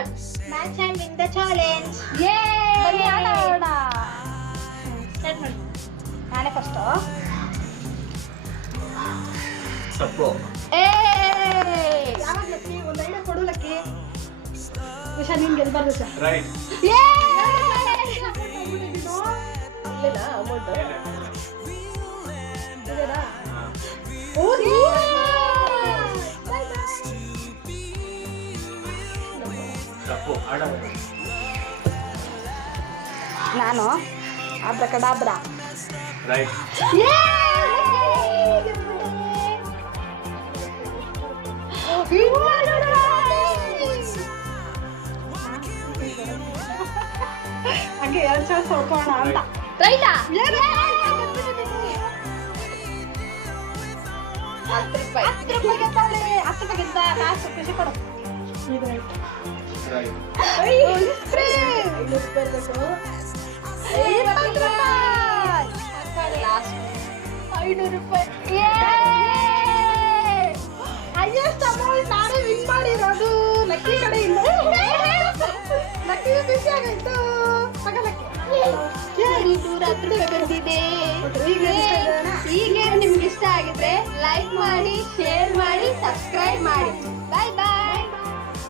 Start. Match and win the challenge. ಬನ್ನಿ ಆಟ ಆಡೋಣ. ಸ್ಟಾರ್ಟ್ ಮಾಡಿ. ನಾನೇ ಫಸ್ಟು. ತಪ್ಪು. ಯಾವಾಗ ಲಕ್ಕಿ ಒಂದು ಐಡಿಯಾ ಕೊಡು ಲಕ್ಕಿ. ವಿಷ ನೀನ್ ಗೆಲ್ಬಾರ್ದು ಸರ್. ರೈಟ್. ಇಲ್ಲೇನಾ ಅಮೌಂಟ್ ಇದೆನಾ? ಓ ತಪ್ಪು. ಆಡ. ನಾನು ಅಬ್ರಕಡಾಬ್ರ. ರೈಟ್. ಹಂಗೆ 2 ಚಾನ್ಸ್ ಹೊಡ್ಕೋಣ ಅಂತ. ರೈಟಾ? 10 ರೂಪಾಯಿಗೆ ತಾಳೆ. 10 ರೂಪಾಯಿಗೆ ಕಾಸು ಖುಷಿ ಕೊಡು. ರೈಟ್. 500 ರೂಪಾಯಿ. ಹೈಯೆಸ್ಟ್ ಅಮೌಂಟ್ ನಾನೇ ವಿನ್ ಮಾಡಿರೋದು ಲಕ್ಕಿ ಕಡೆಯಿಂದ. ಲಕ್ಕಿ ಖುಷಿ ಆಗಾಯ್ತು. ಬಂದಿದೆ. ಈ ಗೇಮ್ ನಿಮ್ಗೆ ಇಷ್ಟ ಆಗಿದ್ರೆ ಲೈಕ್ ಮಾಡಿ, ಶೇರ್ ಮಾಡಿ, ಸಬ್ಸ್ಕ್ರೈಬ್ ಮಾಡಿ. ಬಾಯ್ ಬಾಯ್.